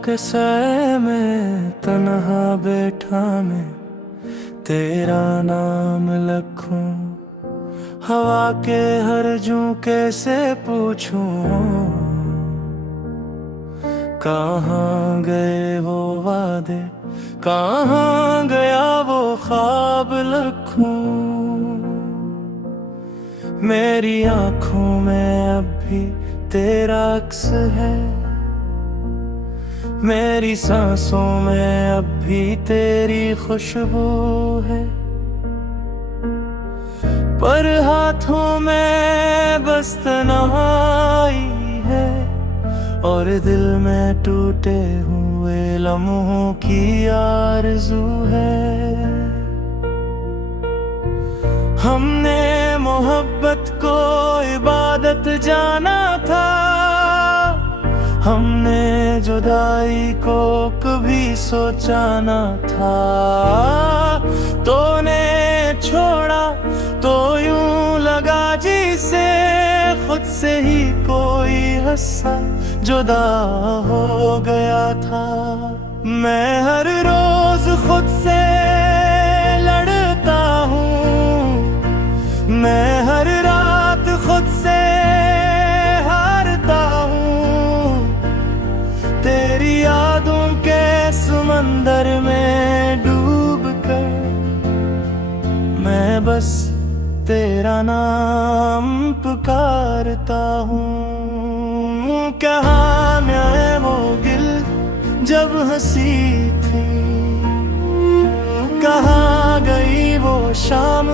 के साए में तन्हा बैठा मैं तेरा नाम लिखूं। हवा के हर झोंके से पूछूं, कहाँ गए वो वादे, कहाँ गया वो ख्वाब लिखूं। मेरी आँखों में अब भी तेरा अक्स है, मेरी सांसों में अब भी तेरी खुशबू है। पर हाथों में बस तन्हाई है और दिल में टूटे हुए लम्हों की आरज़ू है। हमने मोहब्बत को इबादत जाना था, हमने जुदाई को कभी सोचा न था। तूने छोड़ा तो यूं लगा जिसे खुद से ही कोई हिस्सा जुदा हो गया था। मैं हर रोज खुद से लड़ता हूँ, मैं हर रात खुद से हारता हूँ। तेरी यादों के समंदर में डूब कर मैं बस तेरा नाम पुकारता हूँ। कहाँ मैं वो गिल जब हंसी थी, कहाँ गई वो शाम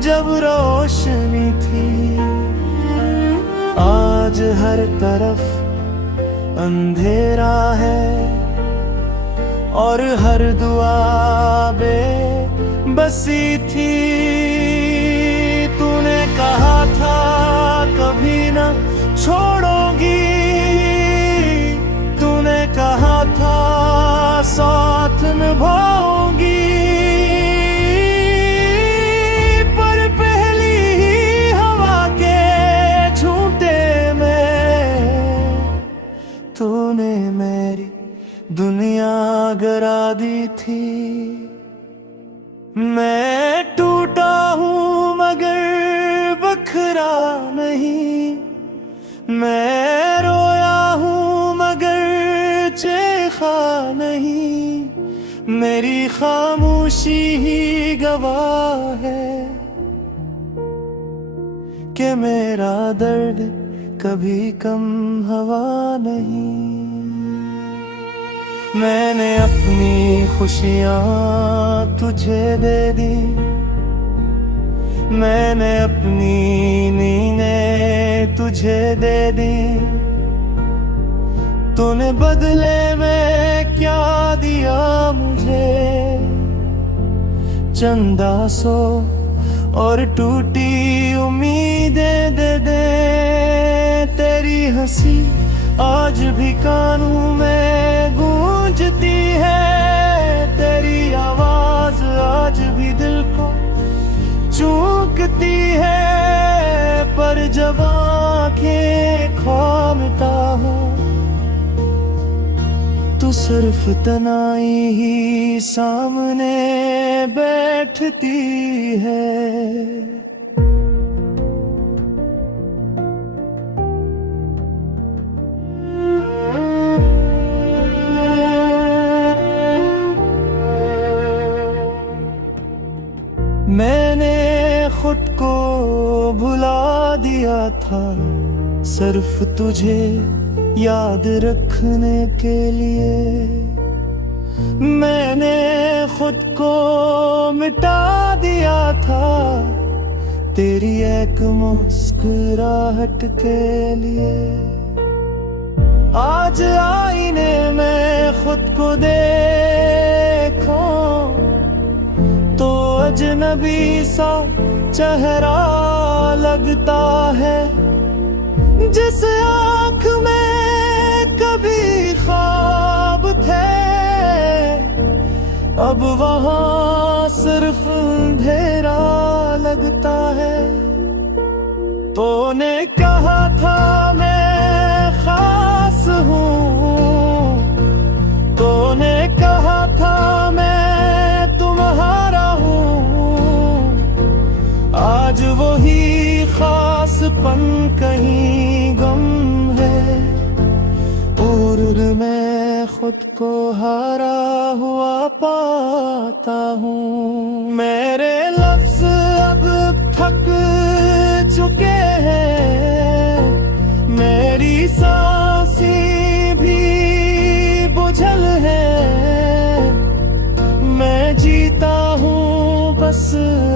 जब रोशनी थी। आज हर तरफ अंधेरा है और हर दुआ बेबसी थी। तूने कहा था कभी ना छोड़ोगी, तूने कहा था साथ निभाओगी। पर पहली ही हवा के झूठे में तूने मेरी दुनिया गिरा दी थी। मैं टूटा हूँ मगर बखरा नहीं, मैं रोया हूँ मगर चेखा नहीं। मेरी खामोशी ही गवाह है कि मेरा दर्द कभी कम हवा नहीं। मैंने अपनी खुशियाँ तुझे दे दी, मैंने अपनी नींदें तुझे दे दी। तूने बदले में क्या दिया मुझे, चंदा सो और टूटी उम्मीदें दे दे। तेरी हंसी आज भी कानों में गूंजती है, तेरी आवाज आज भी दिल को चूकती है। पर जब आंखें खोलता हूँ तो सिर्फ तन्हाई ही सामने बैठती है। मैंने खुद को भुला दिया था सिर्फ तुझे याद रखने के लिए। मैंने खुद को मिटा दिया था तेरी एक मुस्कुराहट के लिए। आज आईने में खुद को देखो तो अजनबी सा चेहरा लगता है। जिस आँख में कभी ख्वाब थे अब वहाँ सिर्फ अंधेरा लगता है। तूने कहा था मैं खास हूँ, को हारा हुआ पाता हूँ। मेरे लफ्ज अब थक चुके हैं, मेरी सांसें भी बुझल है। मैं जीता हूँ बस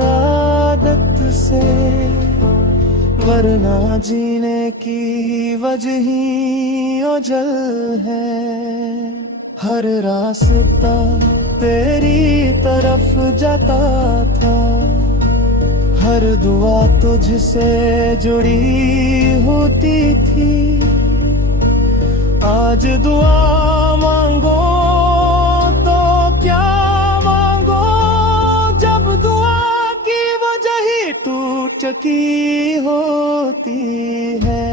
आदत से, वरना जीने की वजह ही ओझल है। हर रास्ता तेरी तरफ जाता था, हर दुआ तुझसे जुड़ी होती थी। आज दुआ मांगो तो क्या मांगो, जब दुआ की वजह ही टूट चुकी होती है।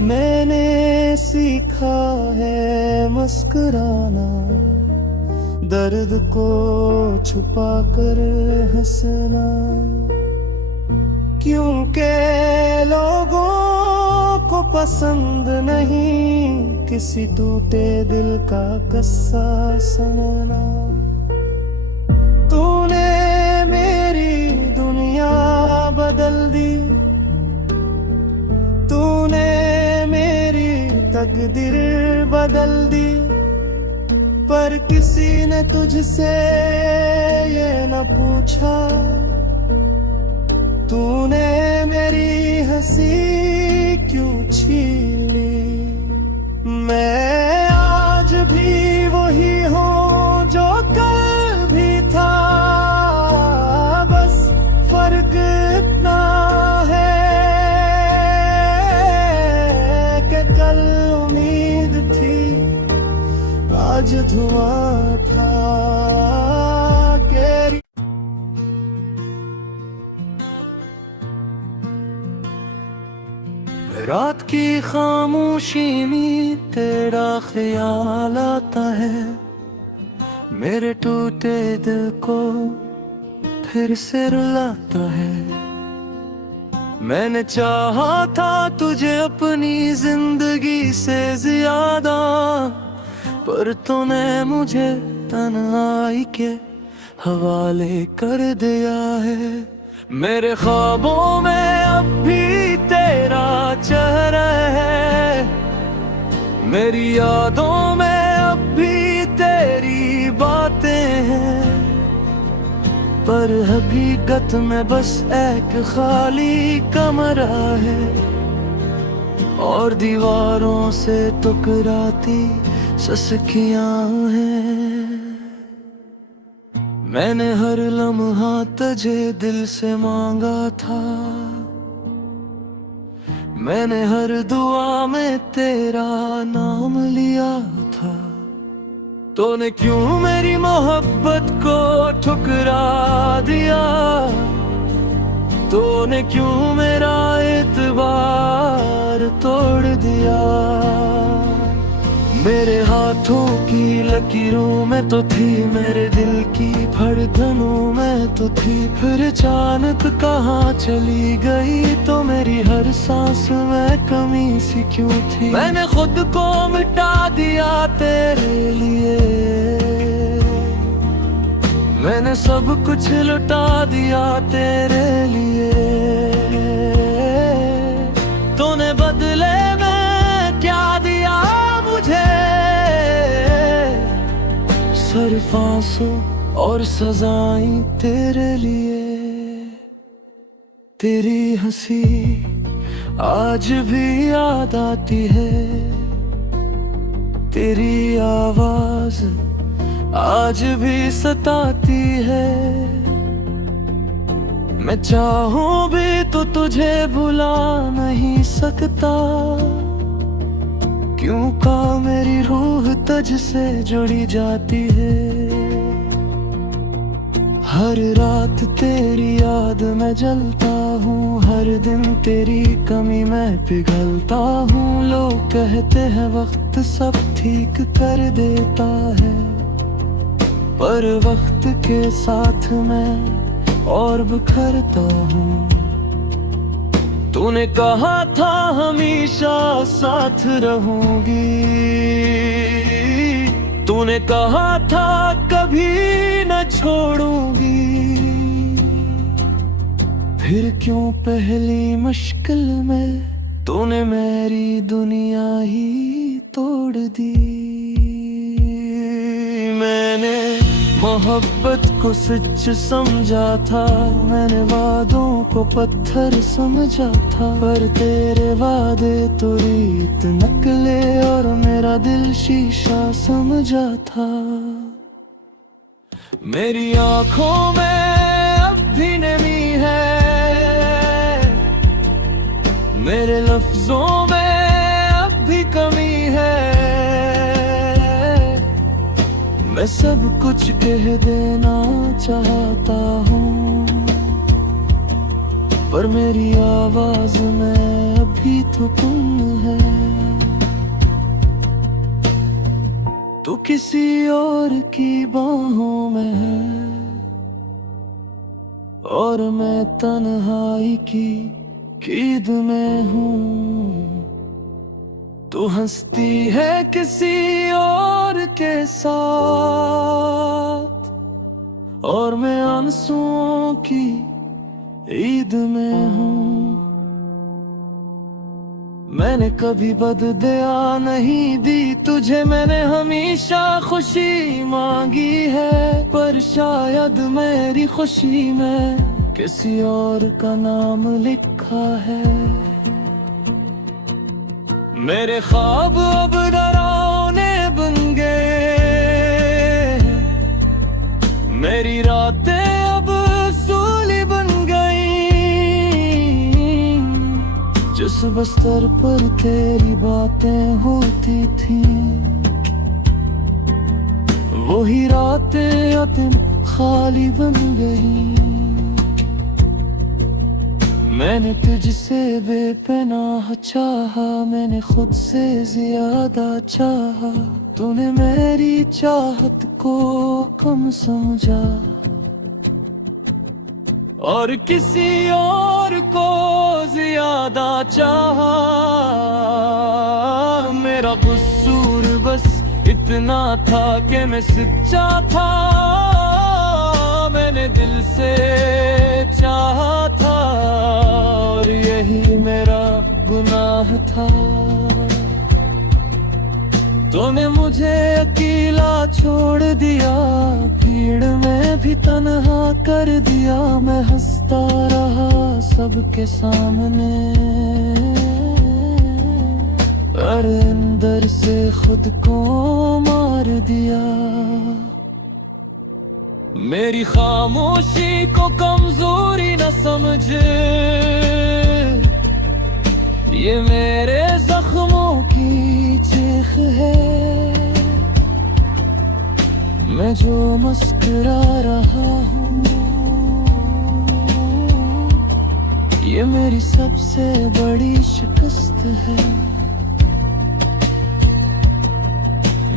मैंने सीखा है मुस्कुराना, दर्द को छुपा कर हंसना, क्योंकि लोगों को पसंद नहीं किसी टूटे दिल का किस्सा सुनना। तूने मेरी दुनिया बदल दी, तूने मेरी तकदीर बदल दी, पर किसी ने तुझसे ये न पूछा, तूने मेरी हंसी क्यों छीन ली। मैं आज भी वही हूँ जो कल भी था, बस फर्क इतना है कि कल उम्मीद थी, आज धुआं था। के रात की खामोशी में तेरा ख्याल आता है, मेरे टूटे दिल को फिर से रुलाता है। मैंने चाहा था तुझे अपनी जिंदगी से ज्यादा, पर तूने मुझे तन्हाई के हवाले कर दिया है। मेरे ख्वाबों में अब भी तेरा चेहरा है, मेरी यादों में अब भी तेरी बातें हैं, पर हकीकत में बस एक खाली कमरा है, और दीवारों से टकराती सस्कियां हैं। मैंने हर लम्हा तुझे दिल से मांगा था, मैंने हर दुआ में तेरा नाम लिया था। तूने क्यों मेरी मोहब्बत को ठुकरा दिया, तूने क्यों मेरा एतबार तोड़ दिया। मेरे हाथों की लकीरों में तो थी, मेरे दिल की धड़कनों में तो थी, फिर अचानक कहाँ चली गई। तो मेरी हर सांस में कमी सी क्यों थी। मैंने खुद को मिटा दिया तेरे लिए, मैंने सब कुछ लुटा दिया तेरे लिए। तूने बदले में क्या दिया मुझे, सिर्फ आंसू और सजाएं तेरे लिए। तेरी हंसी आज भी याद आती है, तेरी आवाज आज भी सताती है। मैं चाहूं भी तो तुझे भुला नहीं सकता, क्यों का मेरी रूह तुझसे जुड़ी जाती है। हर रात तेरी याद में जलता हूँ, हर दिन तेरी कमी में पिघलता हूँ। लोग कहते हैं वक्त सब ठीक कर देता है, पर वक्त के साथ मैं और बिखरता हूँ। तूने कहा था हमेशा साथ रहूंगी, तूने कहा था कभी न छोड़ूंगी। फिर क्यों पहली मुश्किल में तूने मेरी दुनिया ही तोड़ दी। मैंने मोहब्बत को सच समझा था, मैंने वादों को पत्थर समझा था, पर तेरे वादे तो रीत नकले और मेरा दिल शीशा समझा था। मेरी आंखों में अब भी नमी है, मेरे लफ्जों में अब भी कमी है। मैं सब कुछ कह देना चाहता हूँ, पर मेरी आवाज में अभी तो तुम है। तू किसी और की बाहों में है और मैं तन्हाई की कीद में हूँ। तू हंसती है किसी और के साथ और मैं आंसुओं की ईद में हूँ। मैंने कभी बददुआ नहीं दी तुझे, मैंने हमेशा खुशी मांगी है, पर शायद मेरी खुशी में किसी और का नाम लिखा है। मेरे ख्वाब अब डरावने बन गए, मेरी रातें अब सूली बन गई। जिस बस्तर पर तेरी बातें होती थी, वही रातें अब दिन खाली बन गई। मैंने तुझसे बेपनाह चाहा, मैंने खुद से ज्यादा चाहा, तूने मेरी चाहत को कम समझा और किसी और को ज्यादा चाहा। मेरा कसूर बस इतना था कि मैं सच्चा था, मैंने दिल से चाहा था और यही मेरा गुनाह था। तूने मुझे अकेला छोड़ दिया, भीड़ में भी तन्हा कर दिया। मैं हंसता रहा सबके सामने, पर अंदर से खुद को मार दिया। मेरी खामोशी को कमजोरी न समझ, ये मेरे जख्मों की चीख है। मैं जो मुस्कुरा रहा हूँ, ये मेरी सबसे बड़ी शिकस्त है।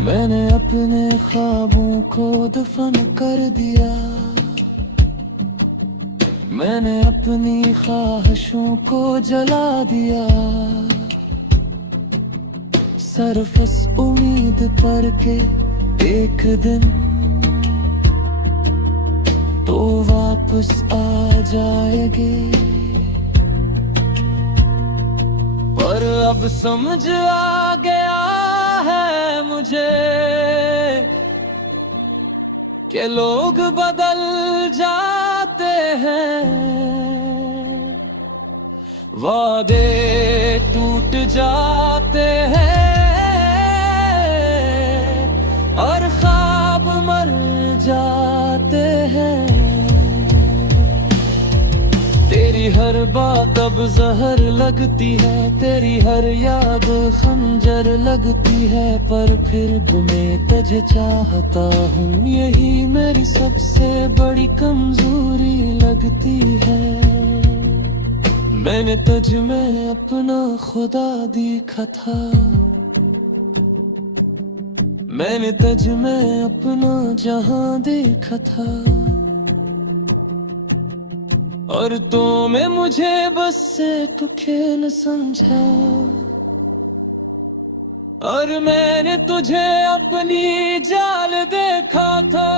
मैंने अपने ख्वाबों को दफन कर दिया, मैंने अपनी ख्वाहिशों को जला दिया। सिर्फ इस उम्मीद पर के एक दिन तो वापस आ जाएगी, पर अब समझ आ गया है मुझे कि लोग बदल जाते हैं, वादे टूट जाते हैं और ख्वाब मर जाते हैं। तेरी हर बात अब जहर लगती है, तेरी हर याद खंजर लगती है, पर फिर भी मैं तुझे चाहता हूँ, यही मेरी सबसे बड़ी कमजोरी लगती है। मैंने तुझ में अपना खुदा देखा था, मैंने तुझ में अपना जहां देखा था, और तूने मुझे बस से तो खेल समझा, और मैंने तुझे अपनी जाल देखा था।